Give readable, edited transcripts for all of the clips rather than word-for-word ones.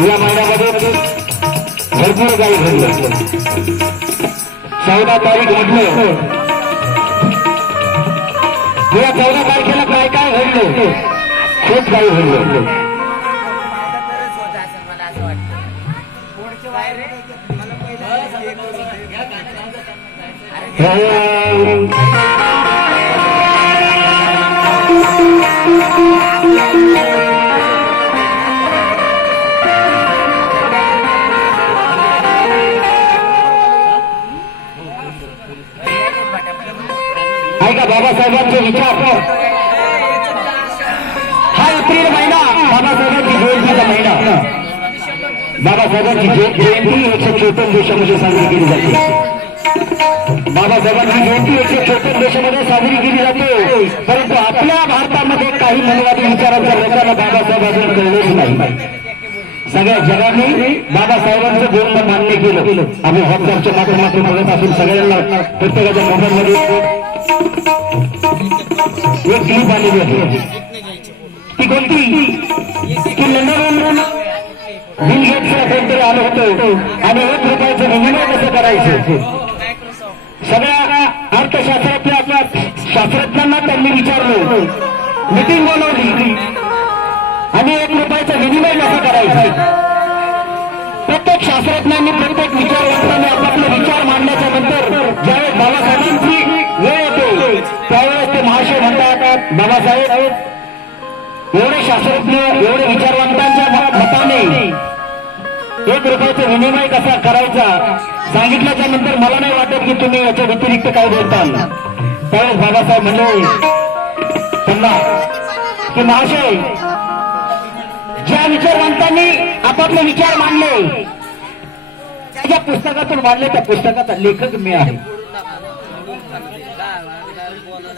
या महिन्यामध्ये भरपूर काही घडलं. 14 तारीख म्हटलं या 14 तारखेला काय काय घडलं, खूप काही घडलं. ऐका बाबासाहेबांचे विचार. हा एप्रिल महिना बाबासाहेबांची जयंतीचा महिना. बाबासाहेबांची जयंती 154 देशामध्ये साजरी केली जाते. बाबासाहेबांची जयंती 154 देशामध्ये साजरी केली जाते. परंतु आपल्या भारतामध्ये काही मनवादी विचारांच्या लोकांना बाबासाहेब अजून कळलेच नाही. सगळ्या जगाने बाबासाहेबांचं बोलणं मान्य केलं. आम्ही व्हॉट्सअपच्या माध्यमातून बघत असून सगळ्यांना प्रत्येकाच्या मोबाईलमध्ये एक क्लिप आलेली आहे. ती कोणती की लंडनवरून बिल गेट्सला कोणतरी आलं होतं आणि 1 रुपयाचं विनिमय कसं करायचं. सगळ्या अर्थशास्त्रातल्या शास्त्रज्ञांना त्यांनी विचारलं, मिटिंग बोलवली आणि 1 रुपयाचं विनिमय कसं करायचं. प्रत्येक शास्त्रज्ञांनी प्रत्येक विचारवंतांनी आपापले विचार मांडल्याच्या नंतर ज्यावेळेस बाबासाहेबांची वेळ येते त्यावेळेस ते महाशय म्हणतात, बाबासाहेब एवढे शास्त्रज्ञ एवढे विचारवंतांच्या मताने 1 रुपयाचा विनिमय कसा करायचा सांगितल्याच्या नंतर मला नाही वाटत की तुम्ही याच्या व्यतिरिक्त काय बोलताल. त्यावेळेस बाबासाहेब म्हणले त्यांना की महाशय ज्या विचारवंतांनी आपापले विचार मांडले ज्या पुस्तकातून मांडले त्या पुस्तकाचा लेखक मी आहे.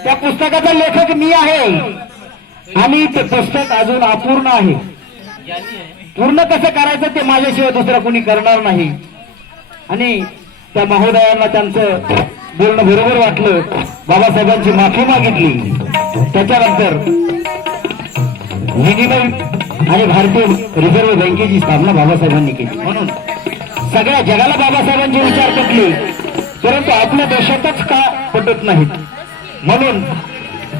त्या पुस्तकाचा लेखक मी आहे आणि ते पुस्तक अजून अपूर्ण आहे. पूर्ण कसं करायचं ते माझ्याशिवाय दुसरा कोणी करणार नाही. आणि त्या महोदयांना त्यांचं बोलणं बरोबर वाटलं. बाबासाहेबांची माफी मागितली. त्याच्यानंतर विनिमय आणि भारतीय रिझर्व्ह बँकेची स्थापना बाबासाहेबांनी केली. म्हणून सगळ्या जगाला बाबासाहेबांचे विचार पटले, परंतु आपल्या देशातच का पटत नाहीत. म्हणून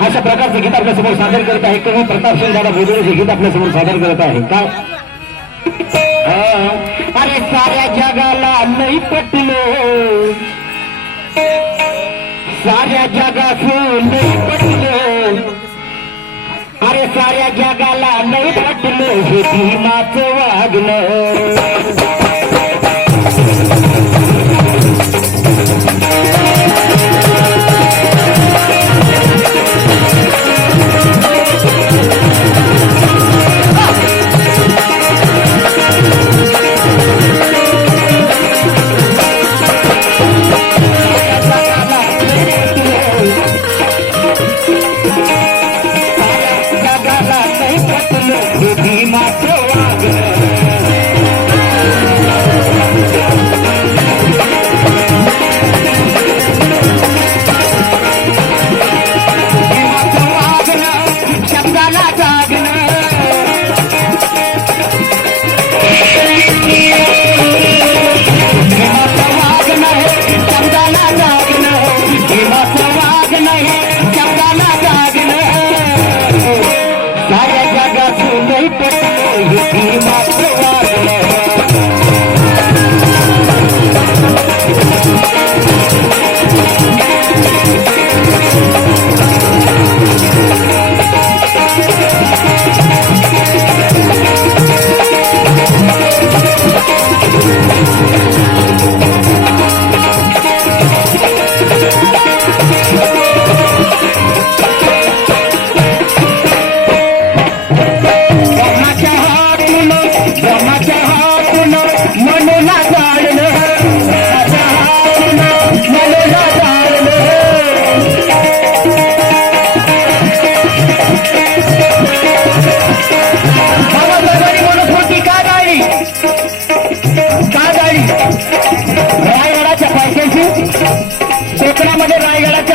अशा प्रकारचे गीत आपल्या समोर सादर करत आहे. कवी प्रतापसिंग दादा बोधळे हे गीत आपल्या समोर सादर करत आहे. काय अरे साऱ्या जगाला नाही पटलो, साऱ्या जगाचं नाही पटलो, अरे साऱ्या जगाला नाही पटलो हे भीमाचं वागणं.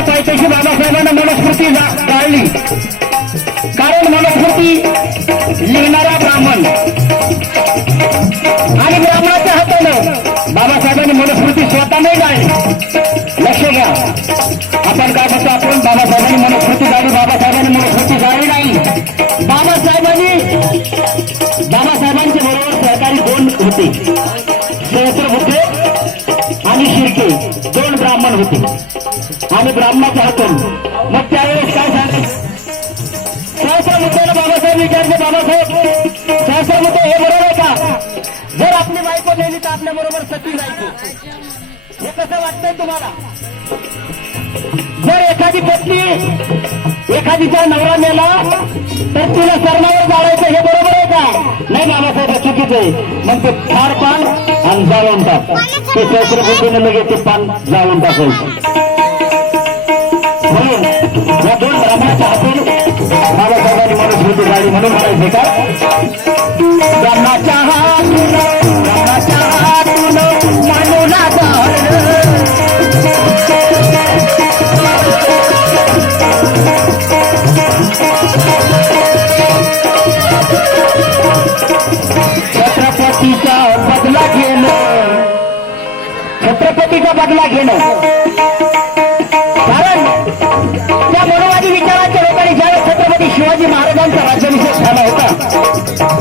पायथ्याशी बाबासाहेबांना मनुस्मृती जाळली. कारण मनुस्मृती लिहिणारा ब्राह्मण आणि ब्राह्मणाच्या हातानं बाबासाहेबांनी मनुस्मृती स्वतः नाही जाळली. लक्ष घ्या, आपण काय म्हणतो, आपण बाबासाहेबांनी मनुस्मृती जाळली, बाबासाहेबांनी मनुस्मृती जाळली नाही. बाबासाहेबांच्या बरोबर सहकारी दोन होते, सहस्रबुद्धे आणि शिर्के, दोन ब्राह्मण होते आणि ब्राह्मणाच्या हातून. मग त्यावेळेस काय सांगितलं, सहस्रबुद्धेला बाबासाहेब विचारले, बाबासाहेब सहस्रबुद्धे हे बरोबर आहे का, जर आपली बायको नेली तर आपल्या बरोबर सती जायची, हे कसं वाटतंय तुम्हाला? जर एखादी पत्नी एखादीचा नवरा नेला तर तिला सरणावर जाळायचं, हे बरोबर आहे का? नाही बाबासाहेब, चुकीचं आहे. मग ते फार पान आणि जाळून टाक, ते सहस्रबुद्धीने लगेच ते पान जाळून टाकायचं. म्हणून या दोन ब्राह्मणाच्या हातून बाबासाहेबांनी मनुस्मृती जाळली. म्हणून म्हणायचे का, ब्राह्मणाच्या हातून मानूला जाळलं. छत्रपतीचा बदला घेणं, छत्रपतीचा बदला घेणं. कारण त्या मनोवादी विचारांच्या लोकांनी ज्यावेळेस छत्रपती शिवाजी महाराजांचा राज्याभिषेक झाला होता,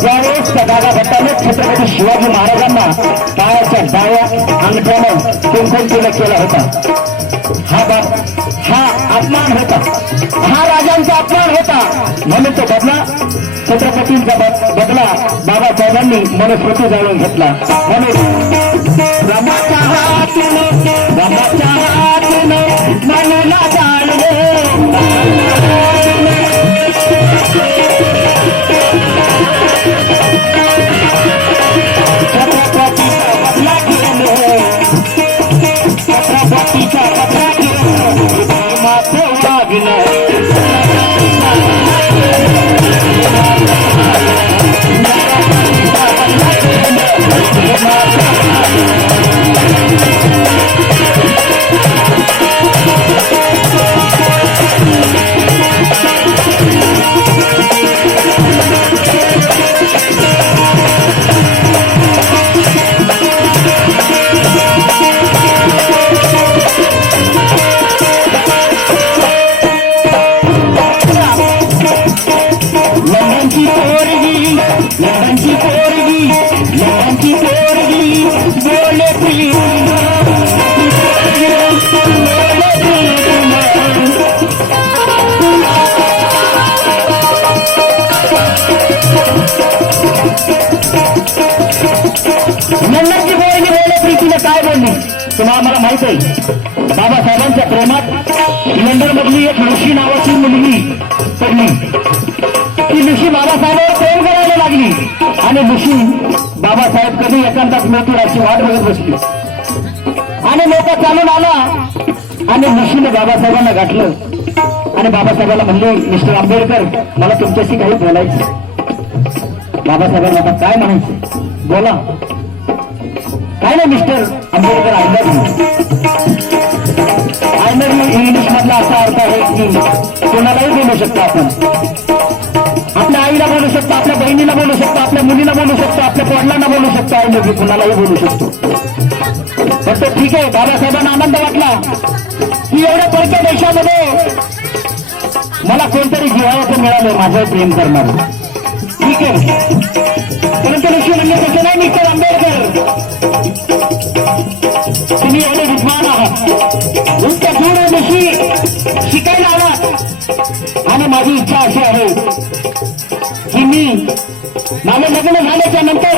त्यावेळेस त्या दादा भट्टाने छत्रपती शिवाजी महाराजांना पायाच्या डाव्या अंगठ्यानं कुंकुम तिलक केला होता. हा अपमान होता, हा राजांचा अपमान होता. म्हणून तो बदला, छत्रपतींचा बदला बाबासाहेबांनी मनुस्मृती जाळून घेतला. म्हणून रामाच्या हातून मनला जाळले. छत्रपतीचा बदला घेणं, छत्रपतीचा बदला घेणं, धर्माचं वागणं. तुम्हाला मला माहित आहे, बाबासाहेबांच्या प्रेमात लंडनमधली एक लुशी नावाची मुलगी पडली. ती लुशी बाबासाहेबांवर प्रेम करायला लागली आणि लुशी बाबासाहेब कधी एकांतात मिळतील अशी वाट बघत बसली. आणि लोक चालून आला आणि लुशीने बाबासाहेबांना गाठलं आणि बाबासाहेबांना म्हणले, मिस्टर आंबेडकर, मला तुमच्याशी काही बोलायचं. बाबासाहेबांना आता काय म्हणायचं, बोला. काय नाही mister Ambedkar, I love you English मधला असा अर्थ आहे की कोणालाही बोलू शकतो आपण. आपल्या आईला बोलू शकतो, आपल्या बहिणीला बोलू शकतो, आपल्या मुलीला बोलू शकतो, आपल्या पोडलांना बोलू शकतो, आय लव्ह यू कुणालाही बोलू शकतो. पण तो ठीक आहे. बाबासाहेबांना आनंद वाटला की एवढ्या परक्या देशामध्ये मला कोणतरी जिव्हाळ्याचं मिळालं, माझ्यावर प्रेम करणार. ठीक आहे, परंतु लक्ष्मी म्हणजे तसं नाही मिस्टर आंबेडकर, तुम्ही एवढे विद्वान आहात, तुमच्या पूर्ण दिवशी शिकायला आलात. आणि माझी इच्छा अशी आहे की मी माझं लग्न झाल्याच्या नंतर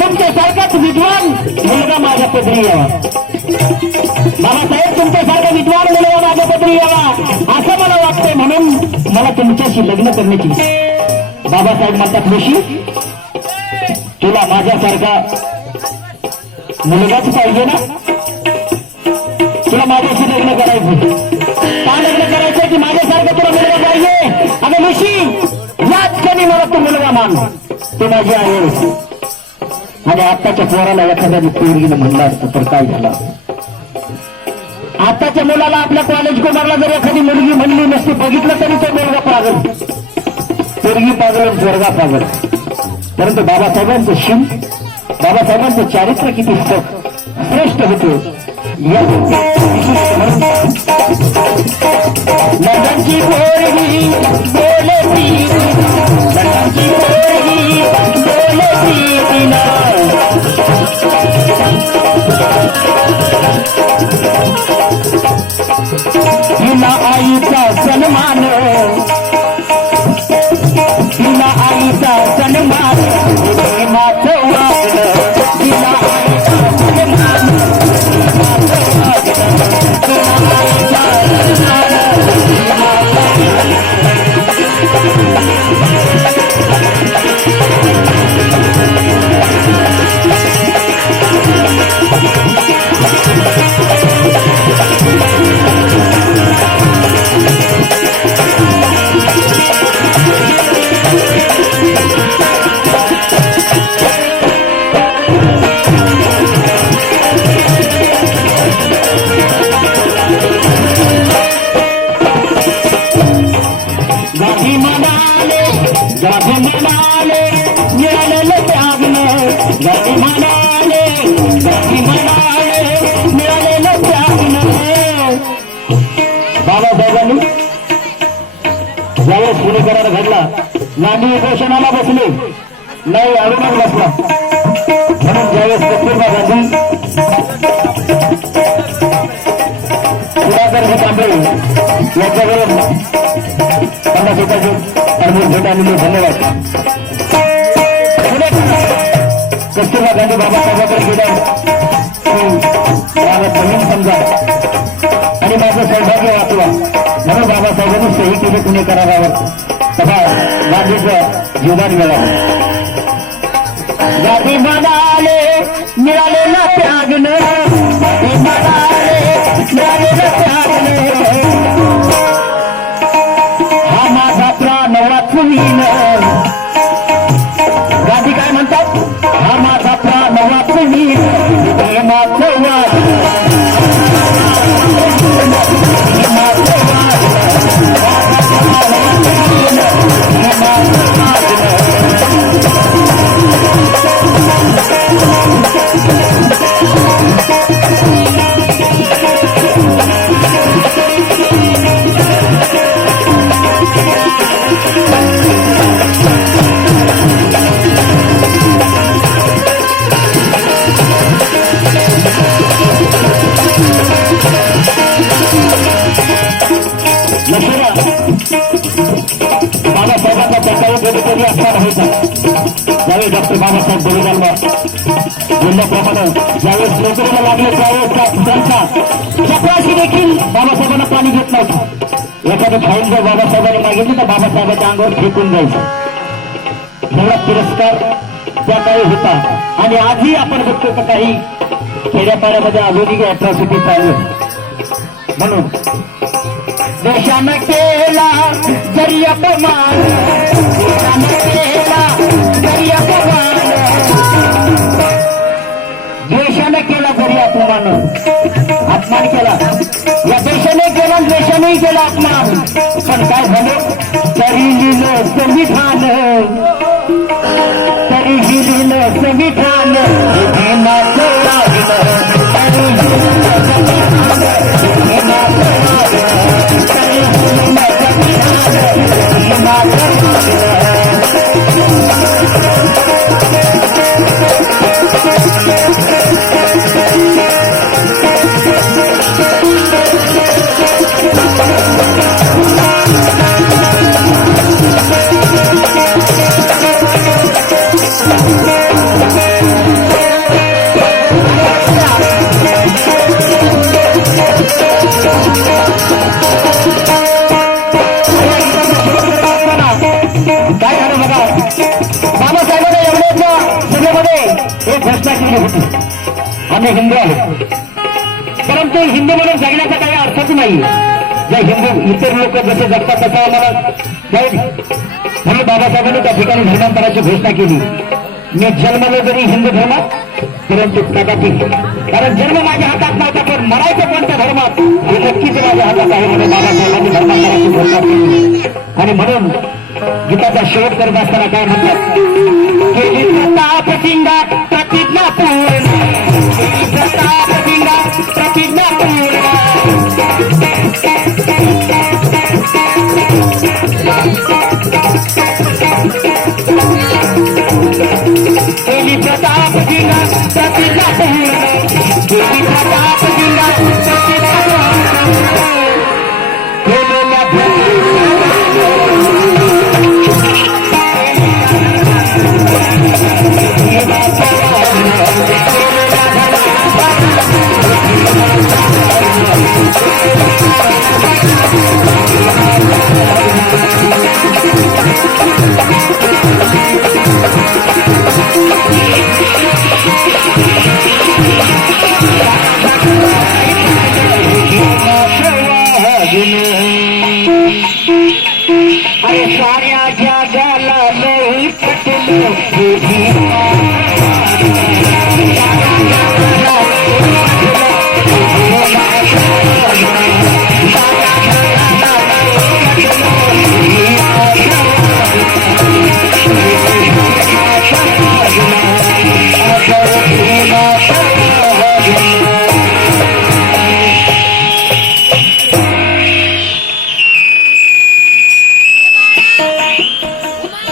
तुमच्यासारखाच विद्वान मुलगा माझ्या पदरी यावा. बाबासाहेब, तुमच्यासारखा विद्वान मुलगा माझ्या पदरी यावा असं मला वाटतंय, म्हणून मला तुमच्याशी लग्न करण्याची. बाबासाहेब म्हणतात, ऋषी तुला माझ्यासारखा मुलगाच पाहिजे ना, तुला माझ्याशी लग्न करायचं. का लग्न करायचं की माझ्यासारखं तुला मुलगा पाहिजे? अगं ऋषी, याच कमी मला तू मुलगा मान, तू माझी आहे. आणि आत्ताच्या पोराला एखाद्या पोरगीनं म्हणलं असतं तर काय झालं? आताच्या मुलाला आपल्या कॉलेज कुमारला जर एखादी मुलगी म्हणली नसती बघितलं तरी तो मुलगा पागल, पोरगी पागल, स्वर्गा पागल. परंतु बाबासाहेबांचं शील, बाबासाहेबांचं चारित्र्य किती श्रेष्ठ होते. लग्नाची पोरगी बोलती, लग्नाची पोरगी बोलती तिला, तिला आईचा सन्मान, तिला आईचा सन्मान, प्रेमाचं वागणं, तिला आईचा सन्मान, प्रेमाचं वागणं, तिला आईचा गाधी म्हणाले, गाधी म्हणाले, मिळालेलं त्यागनं, गाधी म्हणाले, गाधी म्हणाले, मिळालेलं त्यागनं. बाबासाहेबांनी ज्यावेळेस पुणेकरांना घडला, गांधी उपोषणाला बसले, नाही अडूनच बसला. म्हणून ज्यावेळेस कस्तुरबा गांधी सुधाकरजी कांबळे यांच्याकडून 50 रुपयाचे अनुभव भेट आलेले धन्यवाद. कस्तुरबा गांधी बाबासाहेबांकडे गेल्या मला जमीन समजा आणि माझं सौभाग्य वाचवा म्हणून बाबासाहेबांनी सही केली पुणे करारावर. तसा गांधीचं जीवन मिळालं. गांधी म्हणाले मिळालेला त्यागनं, गांधी म्हणाले मिळालेलं त्यागनं, हा माझा प्राण वाचवीन. गांधी काय म्हणतात, हा माझा प्राण वाचवीन, प्रेमाचं वागणं, प्रेमाचं वागणं, प्रेमाचं बाबासाहेबांचा प्रस्ताव कधीकधी असणार होता. ज्यावेळी डॉक्टर बाबासाहेब बलिदानला बोलल्याप्रमाणे ज्यावेळेस नोकरीला लागले त्यावेळेस त्यांचा चपराशी देखील बाबासाहेबांना पाणी घेत नव्हतं. एखादी फाईल जर बाबासाहेबांनी मागितली तर बाबासाहेबांच्या अंगावर फेकून जायचं. एवढा तिरस्कार त्या काळी होता. आणि आजही आपण बघतो तर काही खेड्यापाड्यामध्ये अजूनही अॅट्रॉसिटी चालू आहे. म्हणून देशानं केला जरी अपमान, देशानं केला जरी अपमान, देशानं केला जरी अपमान, अपमान केला या देशाने केला, देशानेही केला अपमान. पण काय झालं, तरी लिहिलं संविधान, तरी लिहिलं संविधान, भीमाचं वागणं, तरी लिहिलं संविधान, भीमाचं वागणं, तरी लिहिलं संविधान, भीमाचं वागणं. काय झालं बघा, बाबासाहेबांनी एवढ्याच्या सभेमध्ये एक घोषणा केली होती, आम्ही हिंदू आहोत. परंतु हिंदू म्हणून जगण्याचा काही अर्थच नाही. जे हिंदू इतर लोक जसे जगतात तसं आम्हाला जाईल. म्हणून बाबासाहेबांनी त्या ठिकाणी धर्मांतराची घोषणा केली. मी जन्मलो जरी हिंदू धर्मात, परंतु कदाचित कारण जन्म माझ्या हातात नव्हता पण मरायचं कोणत्या धर्मात हे नक्कीच माझ्या हातात आहे म्हणून बाबासाहेबांनी धर्मांतराची घोषणा केली. आणि म्हणून गीताचा शेवट करत असताना काय म्हणतात, केली प्रताप सिंगा प्रतिज्ञा पूर्ण, केली प्रताप सिंगा प्रतिज्ञा पूर्ण, केली प्रताप सिंगा प्रतिज्ञा पूर्ण, केली प्रताप सिंगा प्रतिज्ञा पूर्ण, अरे साऱ्या जगाला नाही पटलं